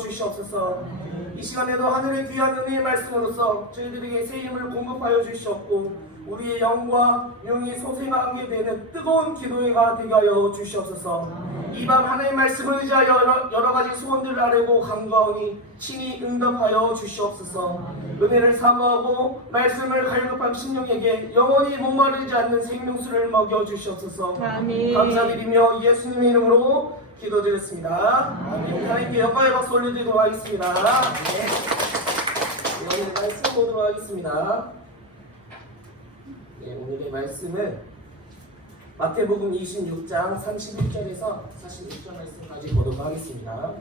주시옵소서. 이 시간에도 하늘의 귀한 은혜의 말씀으로써 저희들에게 새 힘을 공급하여 주시옵고 우리의 영과 영이 소생하게 되는 뜨거운 기도회가 되게 하여 주시옵소서. 이 밤 하나님의 말씀을 의지하여 여러 가지 소원들을 아뢰고 간구하오니 친히 응답하여 주시옵소서. 은혜를 사모하고 말씀을 갈급한 심령에게 영원히 목마르지 않는 생명수를 먹여 주시옵소서. 아멘. 감사드리며 예수님의 이름으로 기도드렸습니다. 아멘. 하나님께 영광의 박수 올려드리도록 하겠습니다. 네. 오늘의 말씀 보도록 하겠습니다. 네, 오늘의 말씀은 마태복음 26장 31절에서 46절 말씀까지 보도록 하겠습니다.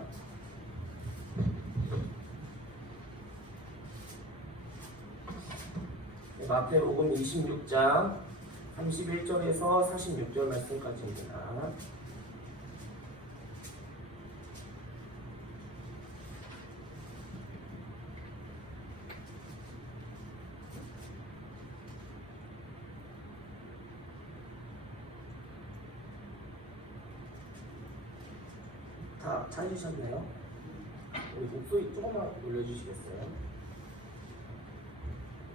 네, 마태복음 26장 31절에서 46절 말씀까지입니다. 다 찾으셨나요? 우리 목소리 조금만 올려주시겠어요?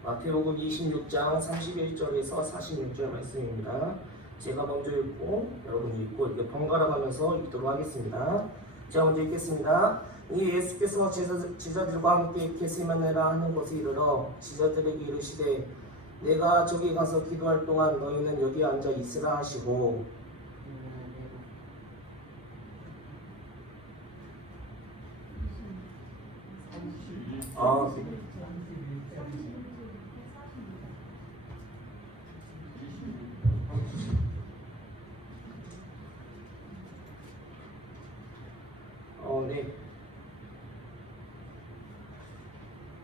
마태복음 26장 31절에서 46절 말씀입니다. 제가 먼저 읽고 여러분이 읽고 이렇게 번갈아 가면서 읽도록 하겠습니다. 제가 먼저 읽겠습니다. 이 예수께서 제자들과 함께 겟세마네라 하는 곳에 이르러 제자들에게 이르시되 내가 저기 가서 기도할 동안 너희는 여기 앉아 있으라 하시고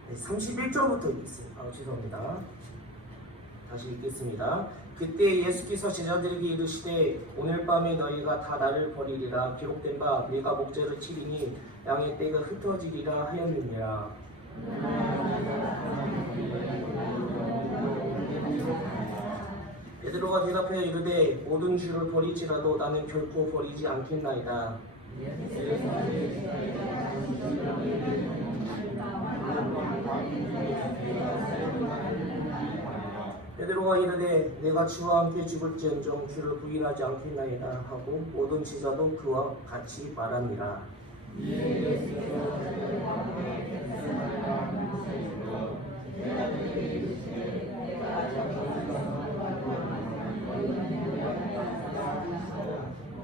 네. 31절부터 읽겠습니다. 죄송합니다. 다시 읽겠습니다. 그때 예수께서 제자들에게 이르시되 오늘 밤에 너희가 다 나를 버리리라 기록된 바 내가 목자를 치리니 양의 떼가 흩어지리라 하였느니라. 베드로가 대답하여 이르되 모든 주를 버릴지라도 나는 결코 버리지 않겠나이다. 베드로가 이르되 내가 주와 함께 죽을지언정 주를 부인하지 않겠나이다 하고 모든 제자도 그와 같이 말하니라.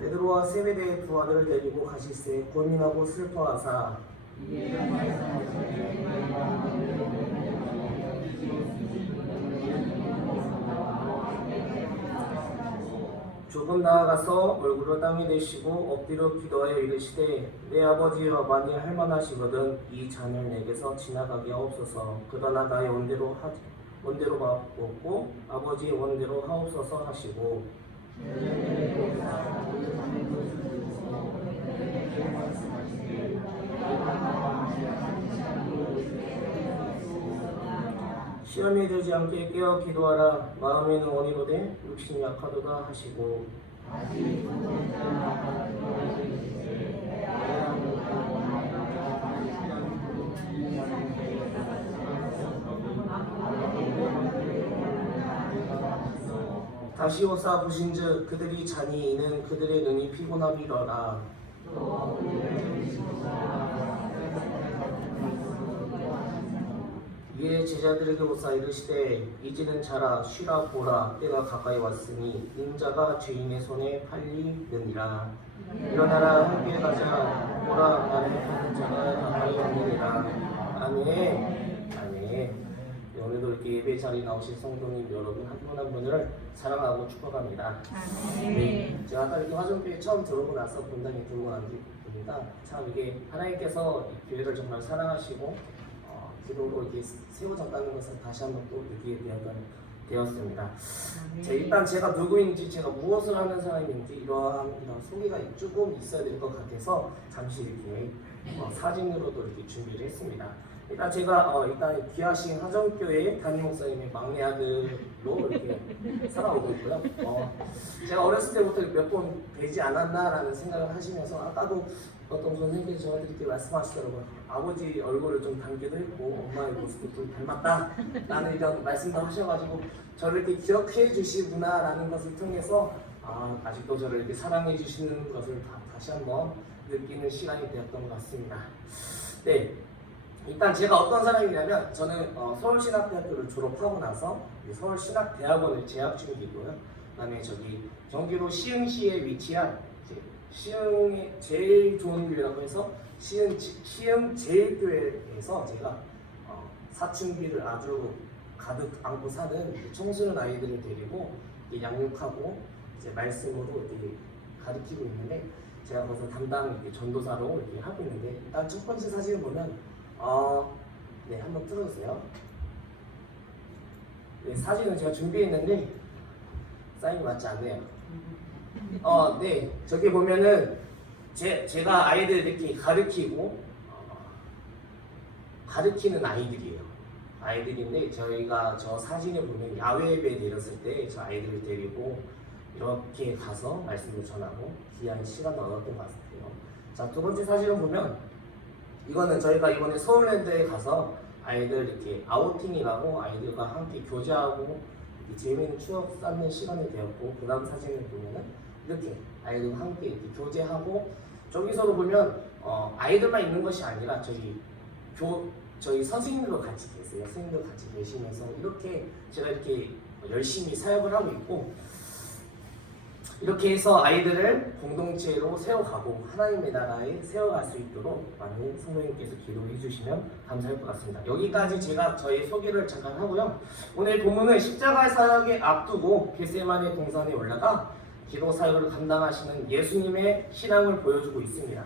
베드로와 세베대의 두 아들을 데리고 가실새 고민하고 슬퍼하사 조금 나아가서 얼굴을 땅에 대시고 엎드려 기도하여 이르시되 내 아버지여 만일 할만하시거든 이 잔을 내게서 지나가게 하옵소서. 그러나 나의 원대로 마옵고 아버지의 원대로 하옵소서 하시고 시험에 들지 않게 깨어 기도하라. 마음에는 원이로되 육신이 약하도다 하시고 다시 오사 보신즉 그들이 잔이 이는 그들의 눈이 피곤함이러라. 이에 제자들에게 오사 이르시되 이제는 자라 쉬라 보라 때가 가까이 왔으니 인자가 죄인의 손에 팔리느니라. 일어나라 함께 가자 보라 나를 파는 자가 가까이 왔느니라. 아멘. 아멘. 오늘도 이렇게 예배 자리에 나오신 성도님 여러분 한 분 한 분을 사랑하고 축복합니다. 네, 제가 아까 이렇게 화전교회 처음 들어오고 나서 본당에 들어오고 난 뒤입니다. 참 이게 하나님께서 이 교회를 정말 사랑하시고 기도로 이렇게 세워졌다는 것을 다시 한번 또 느끼게 되었습니다. 일단 제가 누구인지 제가 무엇을 하는 사람인지 이러한 소개가 조금 있어야 될 것 같아서 잠시 이렇게 사진으로도 이렇게 준비를 했습니다. 일단 제가 일단 귀하신 하정교회 담임 목사님의 막내 아들로 이렇게 살아오고 있고요. 제가 어렸을 때부터 몇 번 뵈지 않았나라는 생각을 하시면서 아까도 어떤 선생님께서 저한테 이렇게 말씀하시더라고요. 아버지 얼굴을 좀 닮기도 했고 엄마의 모습도 좀 닮았다 라는 이런 말씀도 하셔가지고 저를 이렇게 기억해 주시구나라는 것을 통해서 아직도 저를 이렇게 사랑해 주시는 것을 다시 한번 느끼는 시간이 되었던 것 같습니다. 네, 일단 제가 어떤 사람이냐면 저는 서울신학대학교를 졸업하고 나서 서울신학대학원을 재학 중이고요. 그다음에 저기 경기도 시흥시에 위치한 시흥의 제일 좋은 교회라고 해서 시흥 제일교회에서 제가 사춘기를 아주 가득 안고 사는 청소년 아이들을 데리고 양육하고 이제 말씀으로 이렇게 가르치고 있는데 제가 거기서 담당 전도사로 이렇게 하고 있는데 일단 첫 번째 사진을 보면 네, 한번 틀어주세요. 네, 사진은 제가 준비했는데 사인이 맞지 않네요. 네, 저기 보면은 제가 아이들 이렇게 가르치고 가르치는 아이들이에요. 아이들인데 저희가 저 사진을 보면 야외 예배 내렸을 때 저 아이들을 데리고 이렇게 가서 말씀을 전하고 귀한 시간을 얻었던 것 같아요. 자, 두 번째 사진을 보면 이거는 저희가 이번에 서울랜드에 가서 아이들 이렇게 아우팅이라고 아이들과 함께 교제하고 재미있는 추억 쌓는 시간이 되었고, 그 다음 사진을 보면은 이렇게 아이들과 함께 이렇게 교제하고, 저기서도 보면 아이들만 있는 것이 아니라 저희 선생님들도 같이 계세요. 선생님도 같이 계시면서 이렇게 제가 이렇게 열심히 사역을 하고 있고, 이렇게 해서 아이들을 공동체로 세워가고 하나님의 나라에 세워갈 수 있도록 많은 성도님께서 기도해 주시면 감사할 것 같습니다. 여기까지 제가 저의 소개를 잠깐 하고요. 오늘 본문은 십자가 사역에 앞두고 겟세마네 동산에 올라가 기도 사역을 감당하시는 예수님의 신앙을 보여주고 있습니다.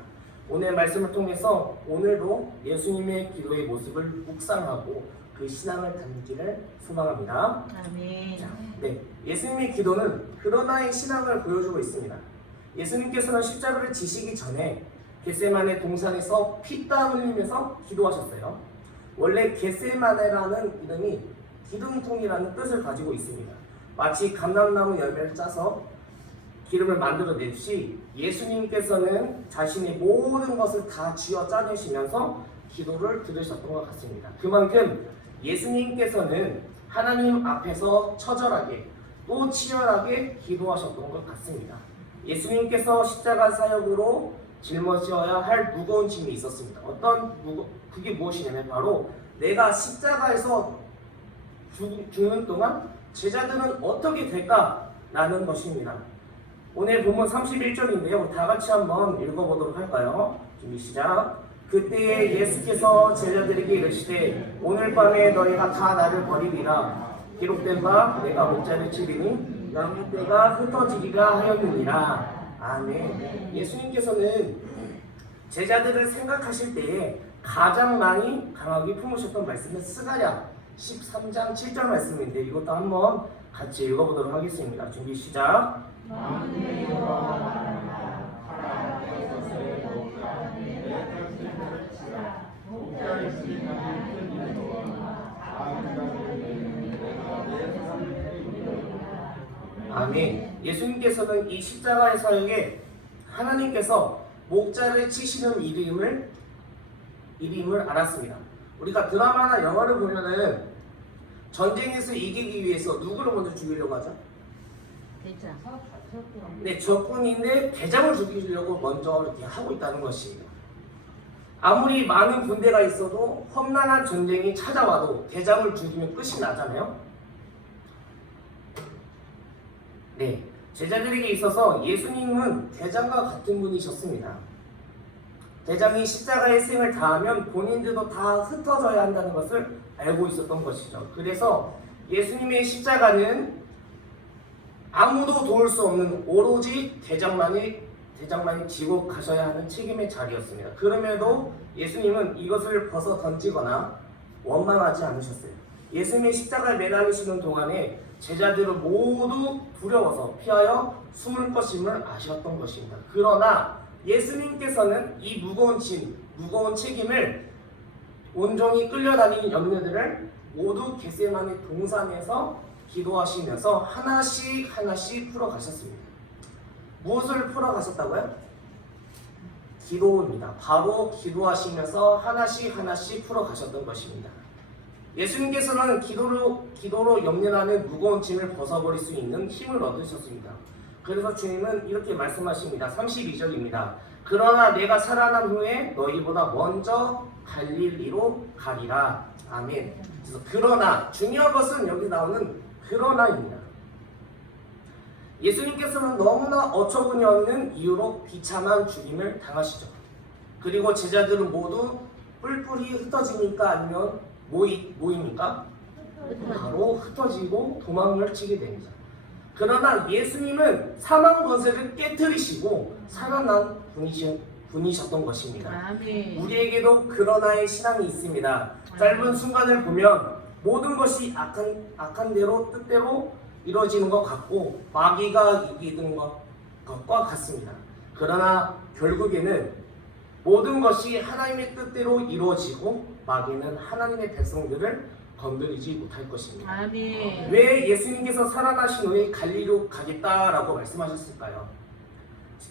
오늘 말씀을 통해서 오늘도 예수님의 기도의 모습을 묵상하고 그 신앙을 담기를 소망합니다. 아멘. 네, 예수님의 기도는 그러나의 신앙을 보여주고 있습니다. 예수님께서는 십자가를 지시기 전에 겟세마네 동산에서 피땀 흘리면서 기도하셨어요. 원래 겟세마네라는 이름이 기름통이라는 뜻을 가지고 있습니다. 마치 감람나무 열매를 짜서 기름을 만들어내듯이 예수님께서는 자신의 모든 것을 다 쥐어 짜내시면서 기도를 들으셨던 것 같습니다. 그만큼 예수님께서는 하나님 앞에서 처절하게 또 치열하게 기도하셨던 것 같습니다. 예수님께서 십자가 사역으로 짊어져야 할 무거운 짐이 있었습니다. 그게 무엇이냐면 바로 내가 십자가에서 죽는 동안 제자들은 어떻게 될까라는 것입니다. 오늘 본문 31절인데요. 다 같이 한번 읽어보도록 할까요? 준비 시작. 그때에 예수께서 제자들에게 이르시되 오늘 밤에 너희가 다 나를 버리리라. 기록된 바 내가 목자를 치리니 너희 때가 흩어지리라 하였느니라. 아멘. 예수님께서는 제자들을 생각하실 때에 가장 많이 강하게 품으셨던 말씀은 스가랴 13장 7절 말씀인데 이것도 한번 같이 읽어보도록 하겠습니다. 준비 시작. 아멘. 예수님께서는 이 십자가의 사역에 하나님께서 목자를 치시는 일임을 알았습니다. 우리가 드라마나 영화를 보면은 전쟁에서 이기기 위해서 누구를 먼저 죽이려고 하죠? 대장. 네, 적군인데 대장을 죽이려고 먼저 이렇게 하고 있다는 것입니다. 아무리 많은 군대가 있어도 험난한 전쟁이 찾아와도 대장을 죽이면 끝이 나잖아요. 네, 제자들에게 있어서 예수님은 대장과 같은 분이셨습니다. 대장이 십자가의 생을 다하면 본인들도 다 흩어져야 한다는 것을 알고 있었던 것이죠. 그래서 예수님의 십자가는 아무도 도울 수 없는 오로지 대장만이 지고 가셔야 하는 책임의 자리였습니다. 그럼에도 예수님은 이것을 벗어 던지거나 원망하지 않으셨어요. 예수님의 십자가에 매달리시는 동안에 제자들은 모두 두려워서 피하여 숨을 것임을 아셨던 것입니다. 그러나 예수님께서는 이 무거운 짐, 무거운 책임을 온종일 끌려다니는 염려들을 모두 겟세마네 동산에서 기도하시면서 하나씩 풀어가셨습니다. 무엇을 풀어가셨다고요? 기도입니다. 바로 기도하시면서 하나씩 풀어가셨던 것입니다. 예수님께서는 기도로 염려하는 무거운 짐을 벗어버릴 수 있는 힘을 얻으셨습니다. 그래서 주님은 이렇게 말씀하십니다. 32절입니다. 그러나 내가 살아난 후에 너희보다 먼저 갈릴리로 가리라. 아멘. 그래서 그러나 중요한 것은 여기 나오는 그러나입니다. 예수님께서는 너무나 어처구니 없는 이유로 비참한 죽임을 당하시죠. 그리고 제자들은 모두 뿔뿔이 흩어지니까 아니면 모입니까? 바로 흩어지고 도망을 치게 됩니다. 그러나 예수님은 사망 권세를 깨뜨리시고 살아난 분이셨던 것입니다. 아멘. 우리에게도 그러나의 신앙이 있습니다. 짧은 순간을 보면 모든 것이 악한 대로 뜻대로 이루어지는 것 같고 마귀가 이기는 것과 같습니다. 그러나 결국에는 모든 것이 하나님의 뜻대로 이루어지고 마귀는 하나님의 백성들을 건드리지 못할 것입니다. 아멘. 왜 예수님께서 살아나신 후에 갈릴리로 가겠다라고 말씀하셨을까요?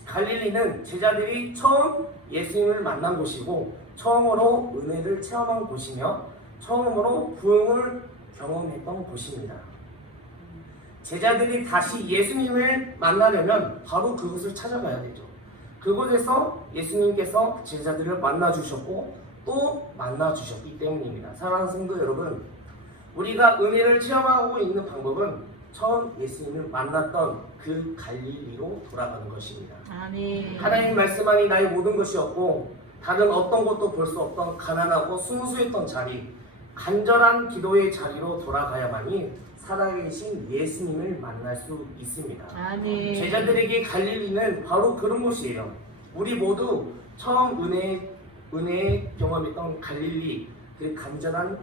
갈릴리는 제자들이 처음 예수님을 만난 곳이고 처음으로 은혜를 체험한 곳이며 처음으로 부흥을 경험했던 곳입니다. 제자들이 다시 예수님을 만나려면 바로 그곳을 찾아가야 되죠. 그곳에서 예수님께서 제자들을 만나주셨고 또 만나주셨기 때문입니다. 사랑하는 성도 여러분, 우리가 은혜를 체험하고 있는 방법은 처음 예수님을 만났던 그 갈릴리로 돌아가는 것입니다. 아멘. 하나님 말씀만이 나의 모든 것이었고 다른 어떤 것도 볼 수 없던 가난하고 순수했던 자리, 간절한 기도의 자리로 돌아가야만이 살아계신 예수님을 만날 수 있습니다. 아멘. 제자들에게 갈릴리는 바로 그런 곳이에요. 우리 모두 처음 은혜 경험했던 갈릴리, 그 간절한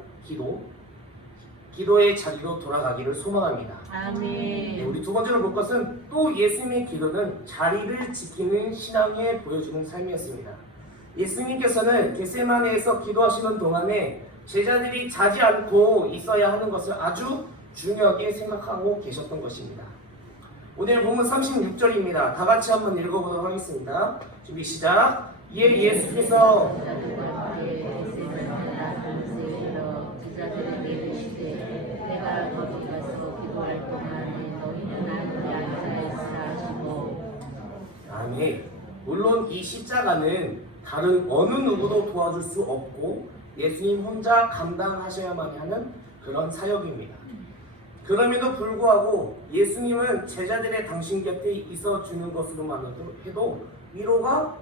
기도의 자리로 돌아가기를 소망합니다. 아멘. 네, 우리 두 번째로 볼 것은 또 예수님의 기도는 자리를 지키는 신앙에 보여주는 삶이었습니다. 예수님께서는 겟세마네에서 기도하시는 동안에 제자들이 자지 않고 있어야 하는 것을 아주 중요하게 생각하고 계셨던 것입니다. 오늘 본문 36절입니다. 다 같이 한번 읽어보도록 하겠습니다. 준비 시작. 이에 예수께서 아멘. 물론 이 십자가는 다른 어느 누구도 도와줄 수 없고 예수님 혼자 감당하셔야만 하는 그런 사역입니다. 그럼에도 불구하고 예수님은 제자들의 당신 곁에 있어주는 것으로만 해도 위로가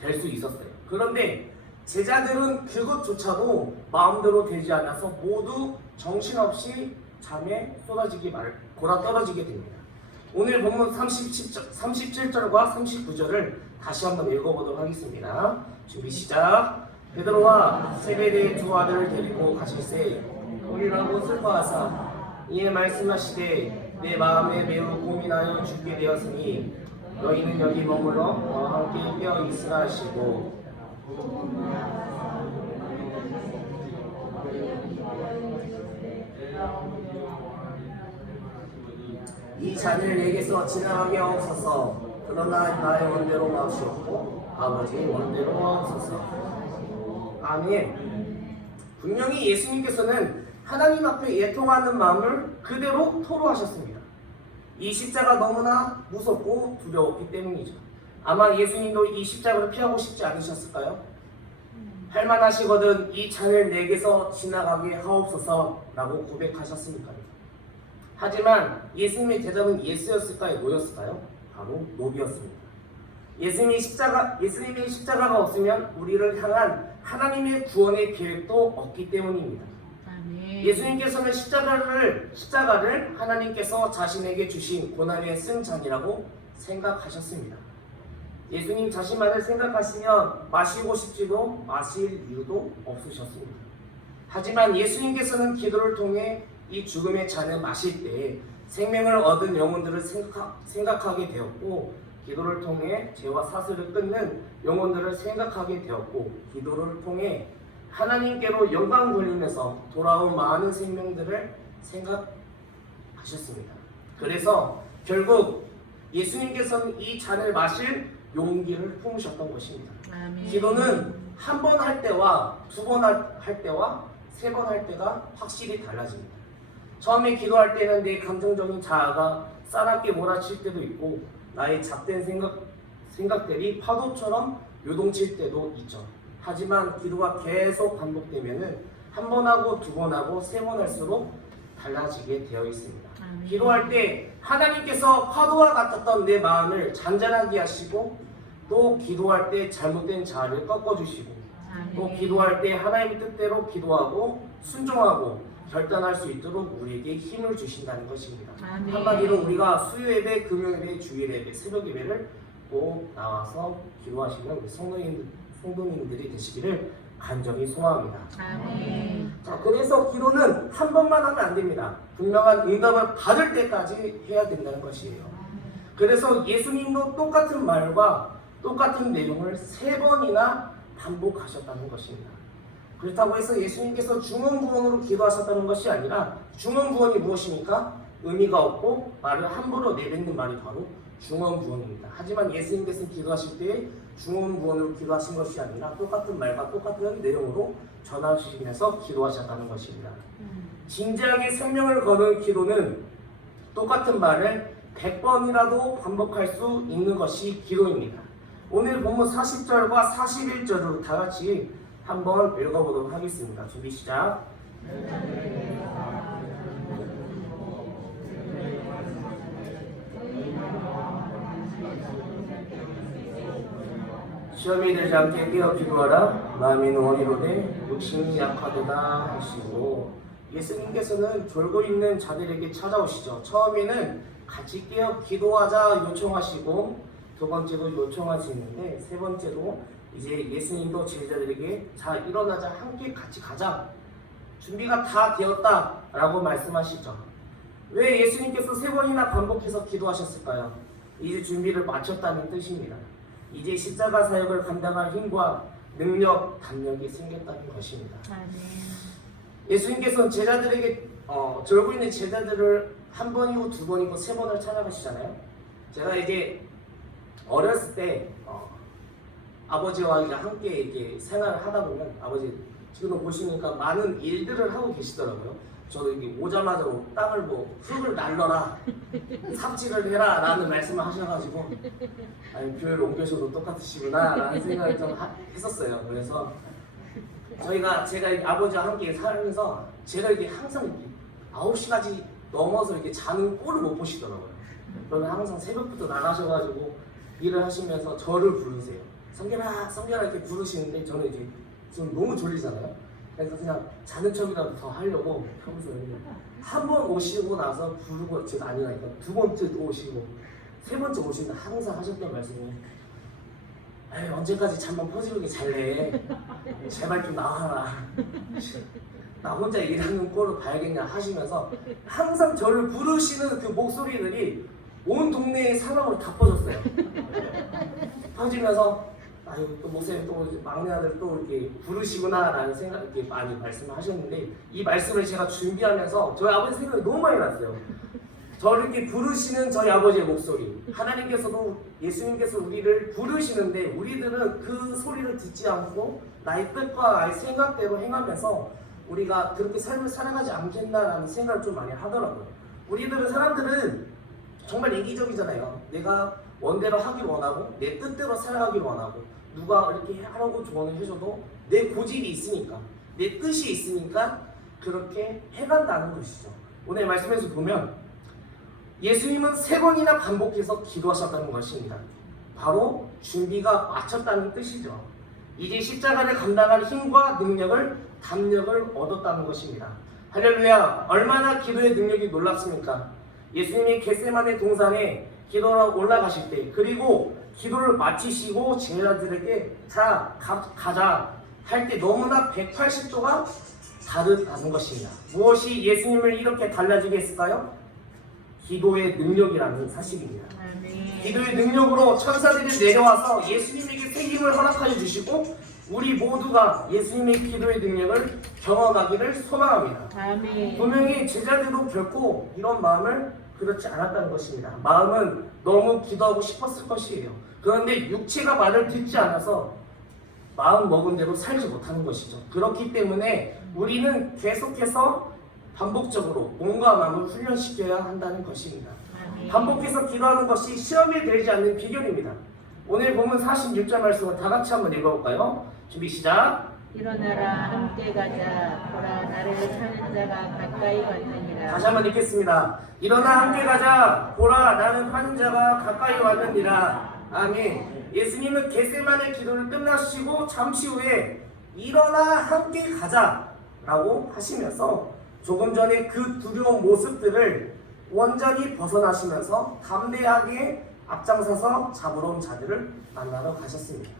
될 수 있었어요. 그런데 제자들은 그것조차도 마음대로 되지 않아서 모두 정신없이 잠에 골아떨어지게 됩니다. 오늘 본문 37절과 39절을 다시 한번 읽어보도록 하겠습니다. 준비 시작. 베드로와 세베대의 두 아들을 데리고 가실새 우리라고 슬퍼하사 이에 말씀하시되 내 마음에 매우 고민하여 죽게 되었으니 너희는 여기 머물러 너와 함께 깨어 있으라 하시고 이 잔을 내게서 지나가게 하옵소서. 그러나 나의 원대로 마시옵고 아버지의 원대로 하옵소서. 아멘. 분명히 예수님께서는 하나님 앞에 애통하는 마음을 그대로 토로하셨습니다. 이 십자가 너무나 무섭고 두려웠기 때문이죠. 아마 예수님도 이 십자가를 피하고 싶지 않으셨을까요? 할만하시거든 이 잔을 내게서 지나가게 하옵소서 라고 고백하셨으니까요. 하지만 예수님의 대답은 예스였을까요? 노였을까요? 바로 노비였습니다. 예수님의 십자가가 없으면 우리를 향한 하나님의 구원의 계획도 없기 때문입니다. 아멘. 예수님께서는 십자가를 하나님께서 자신에게 주신 고난의 승잔이라고 생각하셨습니다. 예수님 자신만을 생각하시면 마시고 싶지도 마실 이유도 없으셨습니다. 하지만 예수님께서는 기도를 통해 이 죽음의 잔을 마실 때 생명을 얻은 영혼들을 생각하게 되었고 기도를 통해 죄와 사슬을 끊는 영혼들을 생각하게 되었고 기도를 통해 하나님께로 영광 돌리면서 돌아온 많은 생명들을 생각하셨습니다. 그래서 결국 예수님께서는 이 잔을 마실 용기를 품으셨던 것입니다. 아멘. 기도는 한 번 할 때와 두 번 할 때와 세 번 할 때가 확실히 달라집니다. 처음에 기도할 때는 내 감정적인 자아가 싸납게 몰아칠 때도 있고 나의 잡된 생각들이 파도처럼 요동칠 때도 있죠. 하지만 기도가 계속 반복되면은 한 번 하고 두 번 하고 세 번 할수록 달라지게 되어 있습니다. 아멘. 기도할 때 하나님께서 파도와 같았던 내 마음을 잔잔하게 하시고 또 기도할 때 잘못된 자아를 꺾어주시고 또 아멘. 기도할 때 하나님의 뜻대로 기도하고 순종하고 결단할 수 있도록 우리에게 힘을 주신다는 것입니다. 아멘. 한마디로 우리가 수요 예배, 금요 예배, 주일 예배, 새벽 예배를 꼭 나와서 기도하시는 우리 성도님들이 되시기를 간절히 소원합니다. 아멘. 자, 그래서 기도는 한 번만 하면 안 됩니다. 분명한 응답을 받을 때까지 해야 된다는 것이에요. 그래서 예수님도 똑같은 말과 똑같은 내용을 3번이나 반복하셨다는 것입니다. 그렇다고 해서 예수님께서 중언부언으로 기도하셨다는 것이 아니라 중언부언이 무엇입니까? 의미가 없고 말을 함부로 내뱉는 말이 바로 중언부언입니다. 하지만 예수님께서는 기도하실 때 중언부언으로 기도하신 것이 아니라 똑같은 말과 똑같은 내용으로 전하시면서 기도하셨다는 것입니다. 진지하게 생명을 거는 기도는 똑같은 말을 100번이라도 반복할 수 있는 것이 기도입니다. 오늘 본문 40절과 41절을 다 같이 한번 읽어보도록 하겠습니다. 준비 시작. 시험이 되지 않게 깨어 기도하라. 마음이 노원이로되 욕심이 약하도다 하시고 예수님께서는 졸고 있는 자들에게 찾아오시죠. 처음에는 같이 깨어 기도하자 요청하시고 두 번째도 요청하시는데 세 번째도 이제 예수님도 제자들에게 자 일어나자 함께 같이 가자 준비가 다 되었다 라고 말씀하시죠. 왜 예수님께서 3번이나 반복해서 기도하셨을까요? 이제 준비를 마쳤다는 뜻입니다. 이제 십자가 사역을 감당할 힘과 능력, 담력이 생겼다는 것입니다. 아멘. 예수님께서는 제자들에게 졸고 있는 제자들을 한 번이고 두 번이고 세 번을 찾아가시잖아요. 제가 이제 어렸을 때 아버지와 이제 함께 이렇게 생활을 하다 보면 아버지 지금 보시니까 많은 일들을 하고 계시더라고요. 저도 이게 오자마자 땅을 흙을 날러라, 삽질을 해라 라는 말씀을 하셔가지고 아니 교회를 옮겨셔도 똑같으시구나 라는 생각을 좀 했었어요. 그래서 제가 아버지와 함께 살면서 제가 이렇게 항상 이렇게 9시까지 넘어서 이렇게 자는 꼴을 못 보시더라고요. 그러면 항상 새벽부터 나가셔가지고 일을 하시면서 저를 부르세요. 성결아 이렇게 부르시는데 저는 이제 지금 너무 졸리잖아요. 그래서 그냥 자는 척이라도 더 하려고 평소에 한 번 오시고 나서 부르고 제가 아니라니까 두 번째 또 오시고 세 번째 오시는데 항상 하셨던 말씀이 에이 언제까지 잠만 퍼지르게 잘래 제발 좀 나와라 나 혼자 일하는 꼴을 봐야겠냐 하시면서 항상 저를 부르시는 그 목소리들이 온 동네의 사람으로 다 퍼졌어요. 퍼지면서 아유 또 목사님 또 막내 아들 또 이렇게 부르시구나 라는 생각 이렇게 많이 말씀을 하셨는데 이 말씀을 제가 준비하면서 저희 아버지 생각이 너무 많이 났어요. 저를 이렇게 부르시는 저희 아버지의 목소리 하나님께서도 예수님께서 우리를 부르시는데 우리들은 그 소리를 듣지 않고 나의 뜻과 나의 생각대로 행하면서 우리가 그렇게 삶을 살아가지 않겠나라는 생각을 좀 많이 하더라고요. 사람들은 정말 이기적이잖아요. 내가 원대로 하길 원하고 내 뜻대로 살아가길 원하고 누가 이렇게 하라고 조언을 해줘도 내 고집이 있으니까 내 뜻이 있으니까 그렇게 해간다는 것이죠. 오늘 말씀에서 보면 예수님은 3번이나 반복해서 기도하셨다는 것입니다. 바로 준비가 마쳤다는 뜻이죠. 이제 십자가를 감당할 힘과 능력을 담력을 얻었다는 것입니다. 할렐루야. 얼마나 기도의 능력이 놀랍습니까? 예수님이 겟세마네 동산에 기도하러 올라가실 때 그리고 기도를 마치시고 제자들에게 자 가자 할 때 너무나 180도가 다르다는 것입니다. 무엇이 예수님을 이렇게 달라지게 했을까요? 기도의 능력이라는 사실입니다. 아멘. 기도의 능력으로 천사들이 내려와서 예수님에게 생김을 허락하여 주시고 우리 모두가 예수님의 기도의 능력을 경험하기를 소망합니다. 아멘. 분명히 제자들도 결코 이런 마음을 그렇지 않았다는 것입니다. 마음은 너무 기도하고 싶었을 것이에요. 그런데 육체가 말을 듣지 않아서 마음 먹은 대로 살지 못하는 것이죠. 그렇기 때문에 우리는 계속해서 반복적으로 몸과 마음을 훈련시켜야 한다는 것입니다. 아멘. 반복해서 기도하는 것이 시험에 들지 않는 비결입니다. 오늘 보면 46절 말씀을 다 같이 한번 읽어볼까요? 준비 시작. 일어나라 함께 가자. 보라 나를 찾는 자가 가까이 왔느니라. 다시 한번 읽겠습니다. 일어나 함께 가자. 보라 나는 파는 자가 가까이 왔느니라. 아멘. 예수님은 겟세마네 기도를 끝나시고 잠시 후에 일어나 함께 가자 라고 하시면서 조금 전에 그 두려운 모습들을 완전히 벗어나시면서 담대하게 앞장서서 잡으러 온 자들을 만나러 가셨습니다.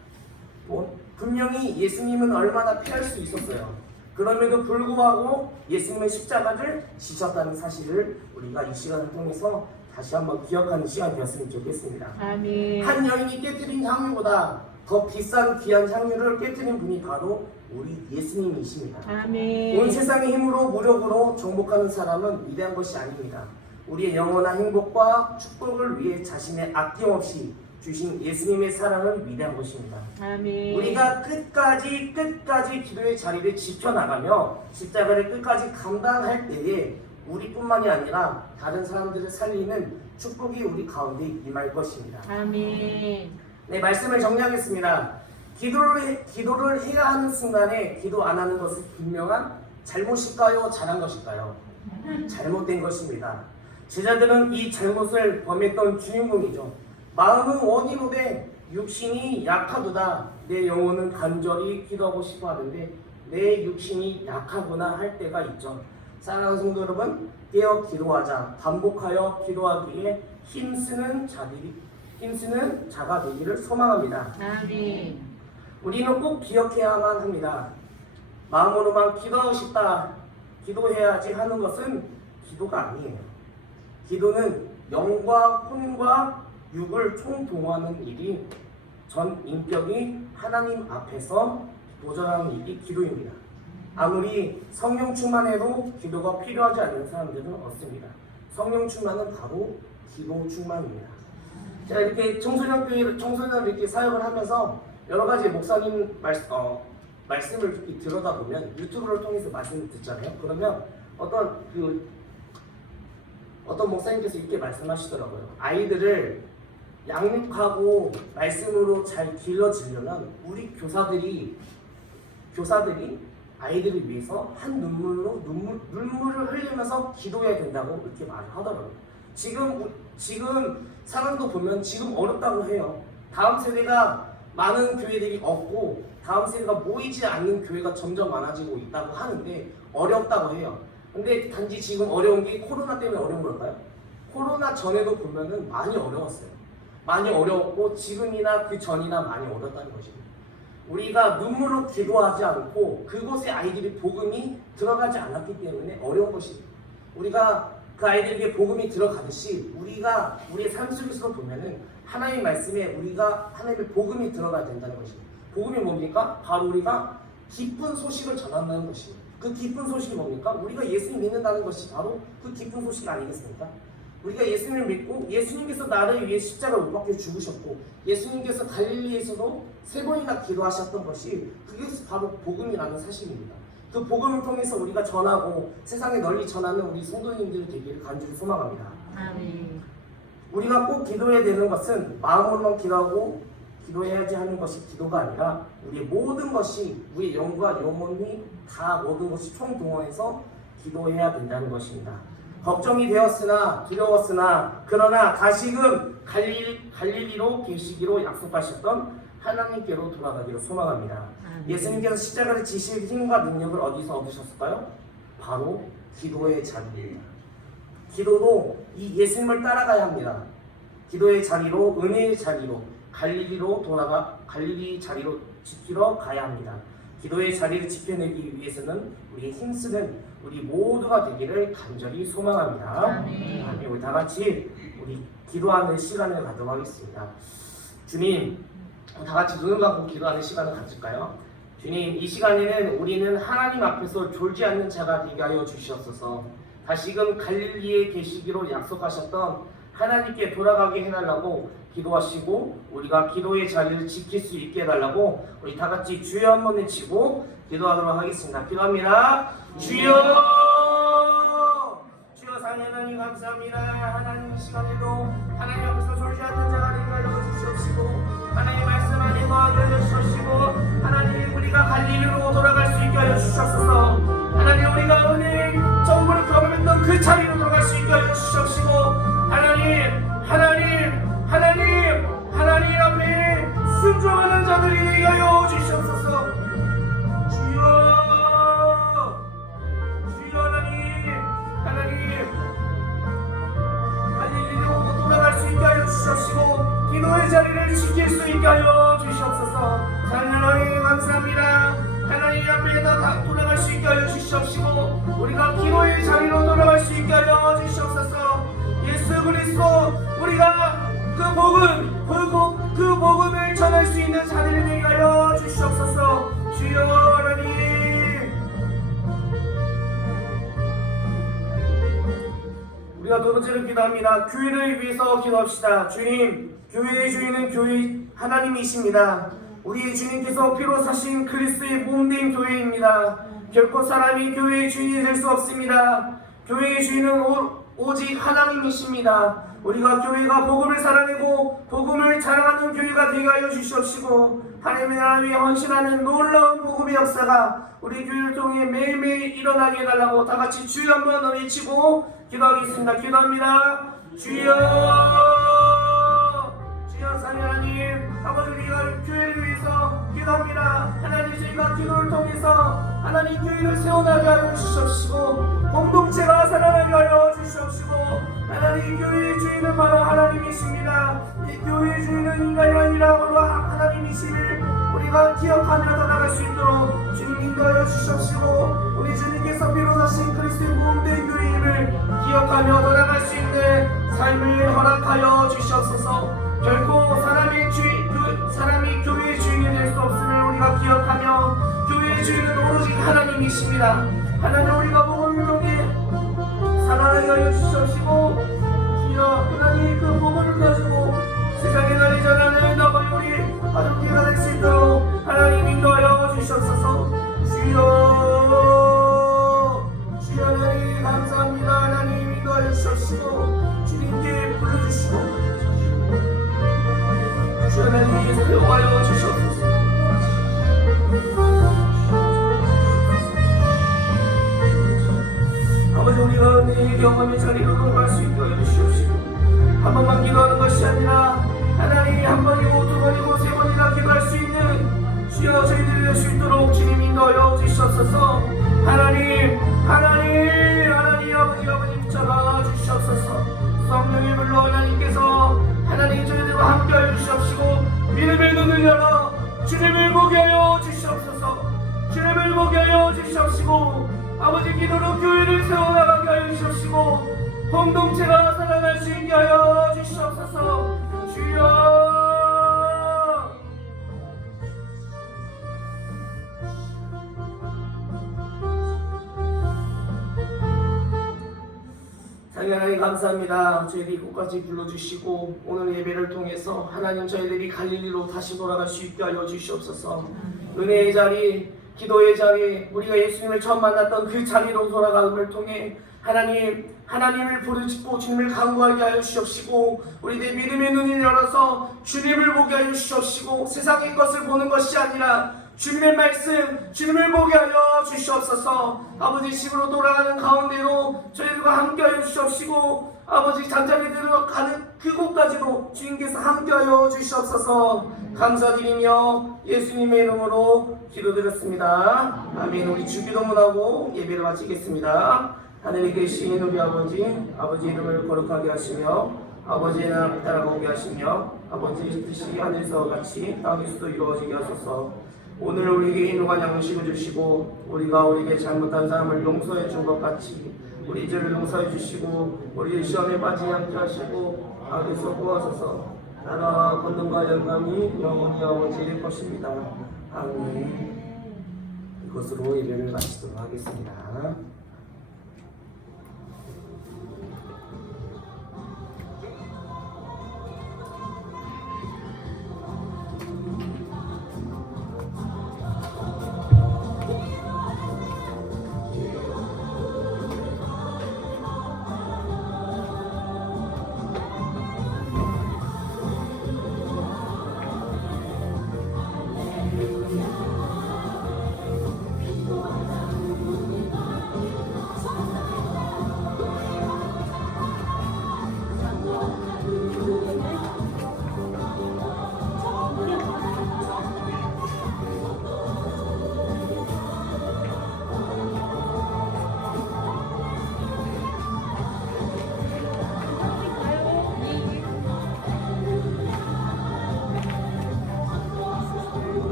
분명히 예수님은 얼마나 피할 수 있었어요. 그럼에도 불구하고 예수님의 십자가를 지셨다는 사실을 우리가 이 시간을 통해서 다시 한번 기억하는 시간이 되었으면 좋겠습니다. 아멘. 한 여인이 깨뜨린 향유보다 더 비싼 귀한 향유를 깨뜨린 분이 바로 우리 예수님이십니다. 아멘. 온 세상의 힘으로 무력으로 정복하는 사람은 위대한 것이 아닙니다. 우리의 영원한 행복과 축복을 위해 자신의 아낌없이 주신 예수님의 사랑은 위대한 것입니다. 아멘. 우리가 끝까지 기도의 자리를 지켜나가며 십자가를 끝까지 감당할 때에 우리뿐만이 아니라 다른 사람들을 살리는 축복이 우리 가운데 임할 것입니다. 아멘. 네, 말씀을 정리하겠습니다. 기도를 해야 하는 순간에 기도 안 하는 것은 분명한 잘못일까요? 잘한 것일까요? 잘못된 것입니다. 제자들은 이 잘못을 범했던 주인공이죠. 마음은 원이로되 육신이 약하도다. 내 영혼은 간절히 기도하고 싶어 하는데 내 육신이 약하구나 할 때가 있죠. 사랑하는 성도 여러분, 깨어 기도하자. 반복하여 기도하기에 힘쓰는 자가 되기를 소망합니다. 아멘. 우리는 꼭 기억해야만 합니다. 마음으로만 기도하고 싶다, 기도해야지 하는 것은 기도가 아니에요. 기도는 영과 혼과 육을 총동원하는 일이 전 인격이 하나님 앞에서 도전하는 일이 기도입니다. 아무리 성령 충만해도 기도가 필요하지 않는 사람들은 없습니다. 성령 충만은 바로 기도 충만입니다. 제가 이렇게 청소년 이렇게 사역을 하면서 여러 가지 목사님 말씀을 이렇게 들여다보면 유튜브를 통해서 말씀을 듣잖아요. 그러면 어떤 목사님께서 이렇게 말씀하시더라고요. 아이들을 양육하고 말씀으로 잘 길러지려면 우리 교사들이 아이들을 위해서 한 눈물을 흘리면서 기도해야 된다고 이렇게 말을 하더라고요. 지금 상황도 보면 지금 어렵다고 해요. 다음 세대가 많은 교회들이 없고 다음 세대가 모이지 않는 교회가 점점 많아지고 있다고 하는데 어렵다고 해요. 근데 단지 지금 어려운 게 코로나 때문에 어려운 걸까요? 코로나 전에도 보면은 많이 어려웠어요. 많이 어려웠고 지금이나 그 전이나 많이 어렵다는 것입니다. 우리가 눈물로 기도하지 않고 그곳에 아이들이 복음이 들어가지 않았기 때문에 어려운 것입니다. 우리가 그 아이들에게 복음이 들어가듯이 우리가 우리의 삶 속에서 보면은 하나님의 말씀에 우리가 하나님의 복음이 들어가야 된다는 것입니다. 복음이 뭡니까? 바로 우리가 기쁜 소식을 전한다는 것입니다. 그 기쁜 소식이 뭡니까? 우리가 예수님 믿는다는 것이 바로 그 기쁜 소식 아니겠습니까? 우리가 예수님을 믿고 예수님께서 나를 위해 십자가를 못 박혀 죽으셨고 예수님께서 갈릴리에서도 3번이나 기도하셨던 것이 그것이 바로 복음이라는 사실입니다. 그 복음을 통해서 우리가 전하고 세상에 널리 전하는 우리 성도님들이 되기를 간절히 소망합니다. 아멘. 우리가 꼭 기도해야 되는 것은 마음으로만 기도하고 기도해야지 하는 것이 기도가 아니라 우리의 모든 것이 우리의 영과 영혼이 다 모든 것이 총동원해서 기도해야 된다는 것입니다. 걱정이 되었으나 두려웠으나 그러나 다시금 갈릴리로 계시기로 약속하셨던 하나님께로 돌아가기로 소망합니다. 예수님께서 십자가를 지실 힘과 능력을 어디서 얻으셨을까요? 바로 기도의 자리입니다. 기도도 이 예수님을 따라가야 합니다. 기도의 자리로, 은혜의 자리로, 갈릴리 자리로 지키러 가야 합니다. 기도의 자리를 지켜내기 위해서는 우리의 힘쓰는 우리 모두가 되기를 간절히 소망합니다. 아멘. 우리 다 같이 우리 기도하는 시간을 갖도록 하겠습니다. 주님, 다 같이 눈을 감고 기도하는 시간을 가질까요? 주님, 이 시간에는 우리는 하나님 앞에서 졸지 않는 자가 되게 하여 주시옵소서. 다시금 갈릴리에 계시기로 약속하셨던 하나님께 돌아가게 해달라고 기도하시고 우리가 기도의 자리를 지킬 수 있게 해달라고 우리 다 같이 주여 한번 외치고 기도하도록 하겠습니다. 기도합니다. 주여! 주여 사랑하는 하나님 감사합니다. 하나님 이 시간에도 하나님 앞에서 졸지 않는 자가 되게 하여 주시옵시고 하나님 말씀 안에 거하게 주시옵시고 하나님 우리가 갈릴리로 돌아갈 수 있게 하여 주시옵소서. 하나님 우리가 은혜 정보를 경험했던 그 자리로 돌아갈 수 있게 하여 주시옵시고 하나님 앞에 순종하는 자들이 되게 하여 주시옵소서. 주여 하나님 갈릴리로 돌아갈 수 있게 하여 주시옵시고 기도의 자리를 지킬 수 있게 하여 주시옵소서. 하나님 감사합니다. 하나님 앞에 다 돌아갈 수 있게 하여 주시옵시고 우리가 기도의 자리로 돌아갈 수 있게 하여 주시옵소서. 예수 그리스도 우리가 그 복음을 전할 수 있는 자리를 되게 하여 주시옵소서. 주여 하나님 우리가 두 번째로 기도합니다. 교회를 위해서 기도합시다. 주님, 교회의 주인은 교회 하나님이십니다. 우리 주님께서 피로 사신 그리스도의 몸된 교회입니다. 결코 사람이 교회의 주인이 될 수 없습니다. 교회의 주인은 오직 하나님이십니다. 우리가 교회가 복음을 살아내고 복음을 자랑하는 교회가 되게 하여 주시옵시고 하나님의 나라 위에 헌신하는 놀라운 복음의 역사가 우리 교회를 통해 매일매일 일어나게 해달라고 다 같이 주여 한번 외치고 기도하겠습니다. 기도합니다. 주여 사랑하는 하나님 아버지 우리가 교회를 위해서 기도합니다. 하나님 저희가 기도를 통해서 하나님 교회를 세워나게 하여 주시옵시고 공동체가 살아나게 하여 주시옵시고 하나님 교회의 주인은 바로 하나님이십니다. 이 교회의 주인은 인간이 아니라 바로 하나님이심을 우리가 기억하며 나아갈 수 있도록 주님 인도하여 주시옵시고 우리 주님께서 피로 사신 그리스도의 몸된 교회임을 기억하며 나아갈 수 있는 삶을 허락하여 주시옵소서. 결코 사람이 교회의 주인이 될 수 없음을 우리가 기억하며 교회의 주인은 오로지 하나님이십니다. 하나님 우리가 복음을 통해 살아나게 하여 주시옵시고 주여 하나님 그 복음을 가지고 세상에 날이 전하는 나머지 우리 가족교회가 될 수 있도록 하나님 인도하여 주시옵소서. 주여 하나님 감사합니다. 하나님 인도하여 주시옵시고 주님께 불러주시고 주여 하나님 사용하여 주시옵소서. 아버지 우리가 은혜의 경험의 자리로 돌아갈 수 있게 하여 주시옵시고 한 번만 기도하는 것이 아니라 하나님 한 번이고 두 번이고 세 번이나 기도할 수 있는 주여 저희들이 될 수 있도록 주님 인도하여 주시옵소서. 하나님 아버지 붙잡아 주시옵소서. 성령의 불로 하나님께서 하나님 저희들과 함께하여 주시옵시고 믿음의 눈을 열어 주님을 보게 하여 주시옵소서. 주님을 보게 하여 주시옵시고 아버지 기도로 교회를 세워나가게 하여 주시옵시고 공동체가 살아날 수 있게 하여 주시옵소서. 주여 하나님 감사합니다. 저희들이 이곳까지 불러주시고 오늘 예배를 통해서 하나님 저희들이 갈릴리로 다시 돌아갈 수 있게 하여 주시옵소서. 은혜의 자리, 기도의 자리, 우리가 예수님을 처음 만났던 그 자리로 돌아감을 통해 하나님을 부르짖고 주님을 간구하게 하여 주시옵시고 우리들의 믿음의 눈을 열어서 주님을 보게 하여 주시옵시고 세상의 것을 보는 것이 아니라 주님의 말씀, 주님을 보게 하여 주시옵소서. 아버지 집으로 돌아가는 가운데로 저희들과 함께 하여 주시옵시고 아버지 잠자리 들어가는 그곳까지도 주님께서 함께 하여 주시옵소서. 감사드리며 예수님의 이름으로 기도드렸습니다. 아멘. 우리 주기도문하고 예배를 마치겠습니다. 하늘에 계신 우리 아버지 이름을 거룩하게 하시며 아버지의 나라 따라오게 하시며 아버지의 뜻이 하늘에서 같이 땅에서도 이루어지게 하소서. 오늘 우리에게 일용할 양식을 주시고 우리가 우리에게 잘못한 사람을 용서해 준 것 같이 우리 죄를 용서해 주시고 우리 시험에 빠지지 않게 하시고 아버지서 구하소서. 나라와 권능과 영광이 영원히 아버지의 것입니다. 아멘. 이것으로 예배를 마치도록 하겠습니다.